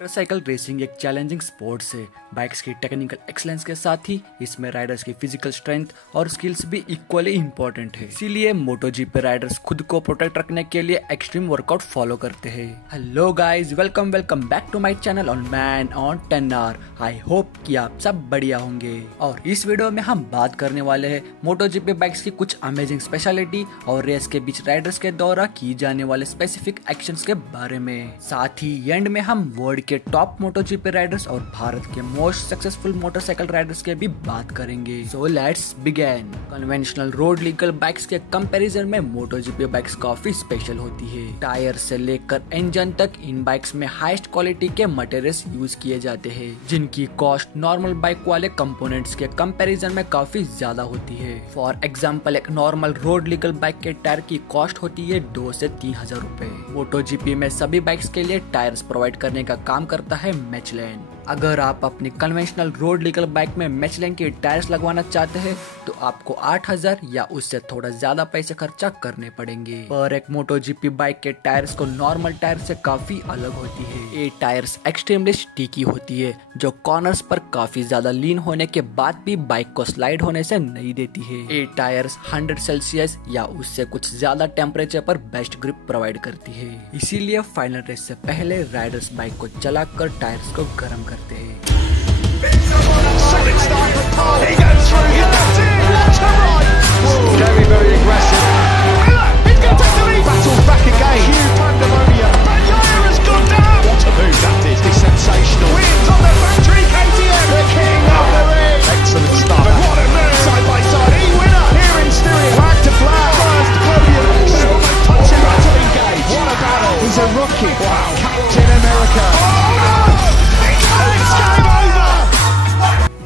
Motorcycle racing एक challenging sports है। Bikes की टेक्निकल एक्सीलेंस के साथ ही इसमें राइडर्स की फिजिकल स्ट्रेंथ और स्किल्स भी इक्वली इम्पोर्टेंट है। इसीलिए मोटोजीपी राइडर्स खुद को प्रोटेक्ट रखने के लिए एक्सट्रीम वर्कआउट फॉलो करते हैं। Hello guys, welcome back to my channel on man on 10R। I hope कि आप सब बढ़िया होंगे और इस वीडियो में हम बात करने वाले हैं मोटोजीपी बाइक्स की कुछ अमेजिंग स्पेशलिटी और रेस के बीच राइडर्स के द्वारा की जाने वाले स्पेसिफिक एक्शंस के बारे में। साथ ही एंड में हम वर्ल्ड के टॉप मोटोजीपी राइडर्स और भारत के मोस्ट सक्सेसफुल मोटरसाइकिल राइडर्स के भी बात करेंगे। So let's begin. Conventional road legal bikes के कंपैरिजन में मोटोजीपी बाइक्स काफी स्पेशल होती है। टायर से लेकर इंजन तक इन बाइक्स में हाईएस्ट क्वालिटी के मटेरियल्स यूज किए जाते हैं, जिनकी कॉस्ट नॉर्मल बाइक वाले कंपोनेंट्स के कंपैरिजन में काफी ज्यादा होती है। फॉर एग्जाम्पल, एक नॉर्मल रोड लीगल बाइक के टायर की कॉस्ट होती है 2 से 3 हजार रूपए। मोटोजीपी में सभी बाइक्स के लिए टायर्स प्रोवाइड करने का काम करता है मिचेलिन। अगर आप अपनी कन्वेंशनल रोड लीगल बाइक में मिचेलिन के टायर्स लगवाना चाहते हैं तो आपको 8000 या उससे थोड़ा ज्यादा पैसे खर्चा करने पड़ेंगे। पर एक मोटोजीपी बाइक के टायर्स को नॉर्मल टायर से काफी अलग होती है। ये टायर्स एक्सट्रीमली स्टिकी होती है, जो कॉर्नर्स पर काफी ज्यादा लीन होने के बाद भी बाइक को स्लाइड होने से नहीं देती है। ये टायर्स 100 सेल्सियस या उससे कुछ ज्यादा टेम्परेचर पर बेस्ट ग्रिप प्रोवाइड करती है। इसीलिए फाइनल रेस से पहले राइडर्स बाइक को चलाकर टायर्स को गर्म करते हैं।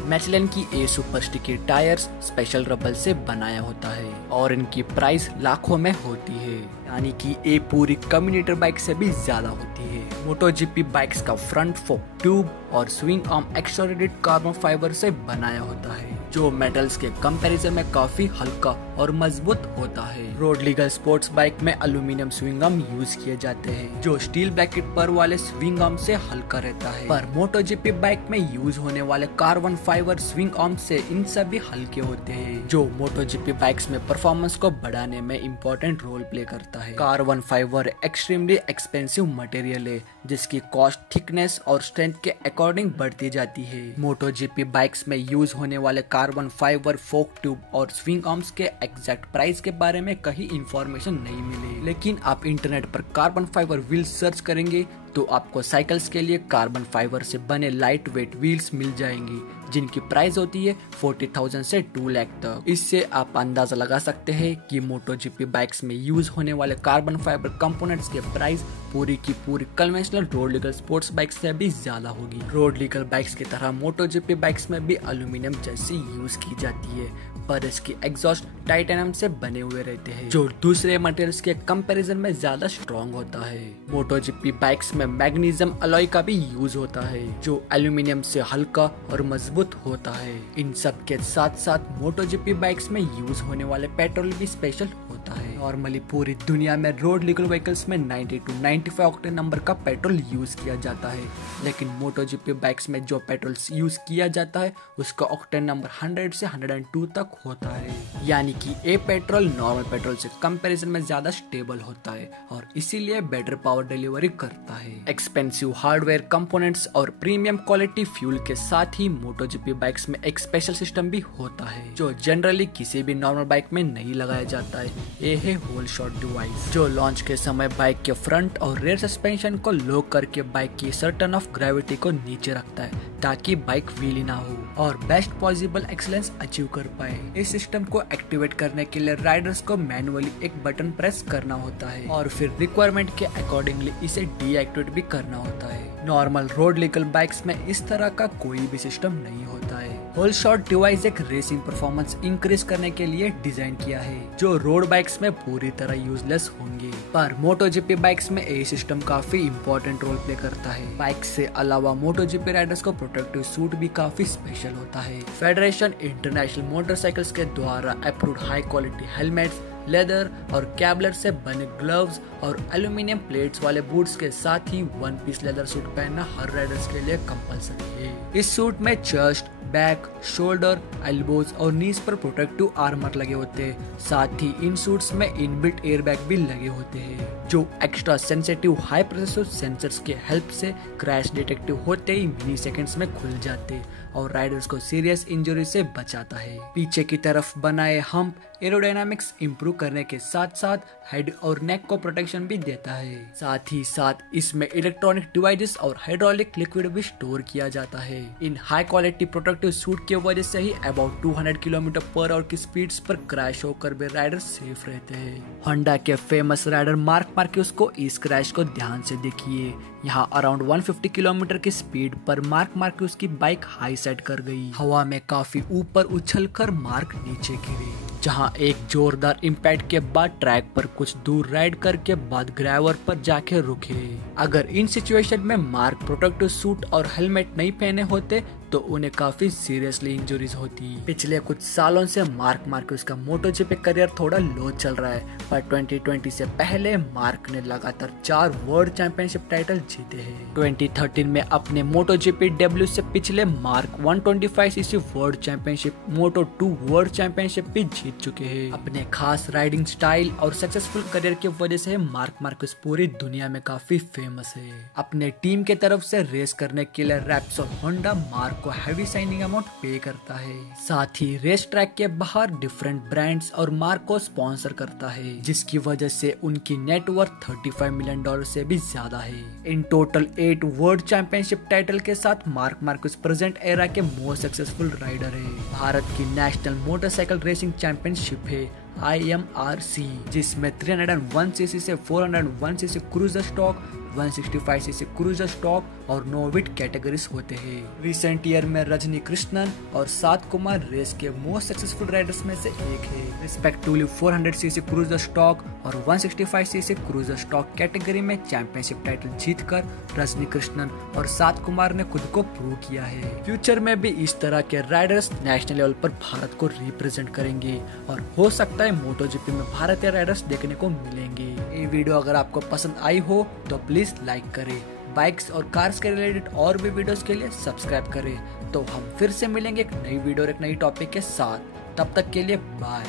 मिचेलिन की a super sticky tyres special rubber से बनाया होता है और इनकी प्राइस लाखों में होती है, यानी कि ये पूरी कम्यूटेटर बाइक से भी ज्यादा होती है। मोटोजीपी बाइक्स का फ्रंट फोक ट्यूब और swing arm extruded carbon fibre से बनाया होता है, जो मेटल्स के कंपैरिजन में काफी हल्का और मजबूत होता है। रोड लीगल स्पोर्ट्स बाइक में एल्यूमिनियम स्विंग आर्म यूज किए जाते हैं, जो स्टील ब्रैकेट पर वाले स्विंग आर्म से हल्का रहता है। पर मोटोजीपी बाइक में यूज होने वाले कार्बन फाइबर स्विंग आर्म से इन सभी हल्के होते हैं, जो मोटोजीपी बाइक्स में परफॉर्मेंस को बढ़ाने में इम्पोर्टेंट रोल प्ले करता है। Carbon fibre extremely expensive material है, जिसकी कॉस्ट थिकनेस और स्ट्रेंथ के अकॉर्डिंग बढ़ती जाती है। मोटोजीपी बाइक्स में यूज होने वाले कार्बन फाइबर फोक ट्यूब और स्विंग आर्म्स के एग्जैक्ट प्राइस के बारे में कहीं इंफॉर्मेशन नहीं मिली, लेकिन आप इंटरनेट पर कार्बन फाइबर व्हील्स सर्च करेंगे तो आपको साइकिल्स के लिए कार्बन फाइबर से बने लाइट वेट व्हील्स मिल जाएंगी, जिनकी प्राइस होती है 40,000 से 2 लाख तक। इससे आप अंदाजा लगा सकते हैं कि मोटोजीपी बाइक्स में यूज होने वाले कार्बन फाइबर कंपोनेंट्स के प्राइस पूरी की पूरी conventional road legal sports bikes से भी ज्यादा होगी। रोड लीगल बाइक्स की तरह मोटोजीपी बाइक्स में भी एल्यूमिनियम जैसी यूज की जाती है, पर इसकी एग्जॉस्ट टाइटेनियम से बने हुए रहते हैं, जो दूसरे मटेरियल्स के कंपैरिजन में ज्यादा स्ट्रॉन्ग होता है। मोटोजीपी बाइक्स में मैग्नीशियम अलॉय का भी यूज होता है, जो एल्यूमिनियम से हल्का और मजबूत होता है। इन सब के साथ साथ मोटोजीपी बाइक्स में यूज होने वाले पेट्रोल भी स्पेशल होता है। नॉर्मली पूरी दुनिया में रोड लीगल व्हीकल्स में 90 to 95 ऑक्टेन नंबर का पेट्रोल यूज किया जाता है, लेकिन मोटोजीपी बाइक्स में जो पेट्रोल यूज किया जाता है उसका ऑक्टेन नंबर 100 से 102 तक होता है, यानी कि ये पेट्रोल नॉर्मल पेट्रोल से कंपैरिजन में ज्यादा स्टेबल होता है और इसीलिए बेटर पावर डिलीवरी करता है। एक्सपेंसिव हार्डवेयर कंपोनेंट्स और प्रीमियम क्वालिटी फ्यूल के साथ ही मोटोजीपी बाइक्स में एक स्पेशल सिस्टम भी होता है, जो जनरली किसी भी नॉर्मल बाइक में नहीं लगाया जाता है। ये है होल शॉट डिवाइस, जो लॉन्च के समय बाइक के फ्रंट और रेयर सस्पेंशन को लॉक करके बाइक की सर्टन ऑफ ग्रेविटी को नीचे रखता है, ताकि बाइक व्हीली ना हो और बेस्ट पॉसिबल एक्सीलेंस अचीव कर पाए। इस सिस्टम को एक्टिवेट करने के लिए राइडर्स को मैनुअली एक बटन प्रेस करना होता है और फिर रिक्वायरमेंट के अकॉर्डिंगली इसे डीएक्टिवेट भी करना होता है। नॉर्मल रोड लीगल बाइक्स में इस तरह का कोई भी सिस्टम नहीं होता है। होल शॉट डिवाइस एक रेसिंग परफॉर्मेंस इंक्रीज करने के लिए डिजाइन किया है, जो रोड बाइक्स में पूरी तरह यूजलेस होंगे। पर मोटोजीपी बाइक्स में ये सिस्टम काफी इंपॉर्टेंट रोल प्ले करता है। बाइक से अलावा मोटोजीपी राइडर्स को प्रोटेक्टिव सूट भी काफी स्पेशल होता है। फेडरेशन इंटरनेशनल मोटरसाइकिल्स के द्वारा approved high quality helmets, leather और कैबलर से बने ग्लव्स और एल्यूमिनियम प्लेट्स वाले बूट्स के साथ ही वन पीस लेदर सूट पहनना हर राइडर्स के लिए कंपलसरी है। इस सूट में चेस्ट, बैक, शोल्डर, एल्बोज और नीज पर प्रोटेक्टिव आर्मर लगे होते हैं। साथ ही इन सूट्स में इनबिल्ट एयरबैग भी लगे होते हैं जो extra sensitive high pressure sensors के हेल्प से क्रैश डिटेक्टिव होते ही मिली सेकेंड्स में खुल जाते और राइडर्स को सीरियस इंजरी से बचाता है। पीछे की तरफ बनाए हम्प एरोडायनामिक्स इंप्रूव करने के साथ साथ हेड और नेक को प्रोटेक्शन भी देता है। साथ ही साथ इसमें इलेक्ट्रॉनिक डिवाइसेस और हाइड्रोलिक लिक्विड भी स्टोर किया जाता है। इन हाई क्वालिटी प्रोटेक्टिव सूट की वजह से ही अबाउट 200 किलोमीटर पर आवर की स्पीड्स पर क्रैश होकर भी राइडर सेफ रहते हैं। होंडा के फेमस राइडर मार्क मार्क्यूस को इस क्रैश को ध्यान से देखिए। यहाँ अराउंड 150 किलोमीटर की स्पीड पर मार्क मार्क्यूस की बाइक हाई सेट कर गई। हवा में काफी ऊपर उछलकर मार्क नीचे गिरे, जहां एक जोरदार इम्पैक्ट के बाद ट्रैक पर कुछ दूर राइड करके बाद ग्रेवर पर जाके रुके। अगर इन सिचुएशन में मार्क प्रोटेक्टिव सूट और हेलमेट नहीं पहने होते तो उन्हें काफी सीरियसली इंजरीज होती। पिछले कुछ सालों से मार्क मार्क्यूस का मोटोजीपी करियर थोड़ा लो चल रहा है, पर 2020 से पहले मार्क ने लगातार 4 वर्ल्ड चैंपियनशिप टाइटल जीते हैं। 2013 में अपने मोटोजीपी डेब्यू से पिछले Marc 125cc world championship, Moto two world championship भी जीत चुके हैं। अपने खास राइडिंग स्टाइल और सक्सेसफुल करियर की वजह से मार्क मार्क्यूस पूरी दुनिया में काफी फेमस है। अपने टीम के तरफ से रेस करने के लिए रैप्सोल होंडा मार्क को हैवी साइनिंग अमाउंट पे करता है। साथ ही रेस ट्रैक के बाहर डिफरेंट ब्रांड्स और मार्क को स्पॉन्सर करता है, जिसकी वजह से उनकी नेटवर्थ $35 मिलियन से भी ज्यादा है। In total 8 world championship title के साथ मार्क मार्क्यूस प्रेजेंट एरा के मोस्ट सक्सेसफुल राइडर है। भारत की नेशनल मोटरसाइकिल रेसिंग चैंपियनशिप है IMRC, जिसमें 301cc से 401cc cruiser stock, 165cc cruiser stock और नोविट कैटेगरीज होते हैं। रिसेंट ईयर में रजनी कृष्णन और सात कुमार रेस के मोस्ट सक्सेसफुल राइडर्स में से एक है। रिस्पेक्टिवली 400cc क्रूजर स्टॉक और 165cc क्रूजर स्टॉक कैटेगरी में चैंपियनशिप टाइटल जीतकर रजनी कृष्णन और सात कुमार ने खुद को प्रूव किया है। फ्यूचर में भी इस तरह के राइडर्स नेशनल लेवल पर भारत को रिप्रेजेंट करेंगे और हो सकता है मोटोजीपी में भारतीय राइडर्स देखने को मिलेंगे। ये वीडियो अगर आपको पसंद आई हो तो प्लीज लाइक करें। बाइक्स और कार्स के रिलेटेड और भी वीडियोस के लिए सब्सक्राइब करें। तो हम फिर से मिलेंगे एक नई वीडियो और एक नई टॉपिक के साथ। तब तक के लिए बाय।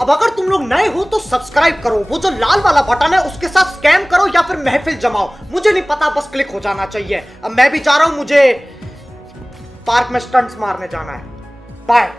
अब अगर तुम लोग नए हो तो सब्सक्राइब करो, वो जो लाल वाला बटन है उसके साथ स्कैम करो या फिर महफिल जमाओ, मुझे नहीं पता, बस क्लिक हो जाना चाहिए। अब मैं भी जा रहा हूं, मुझे पार्क में स्टंट्स मारने जाना है। बाय।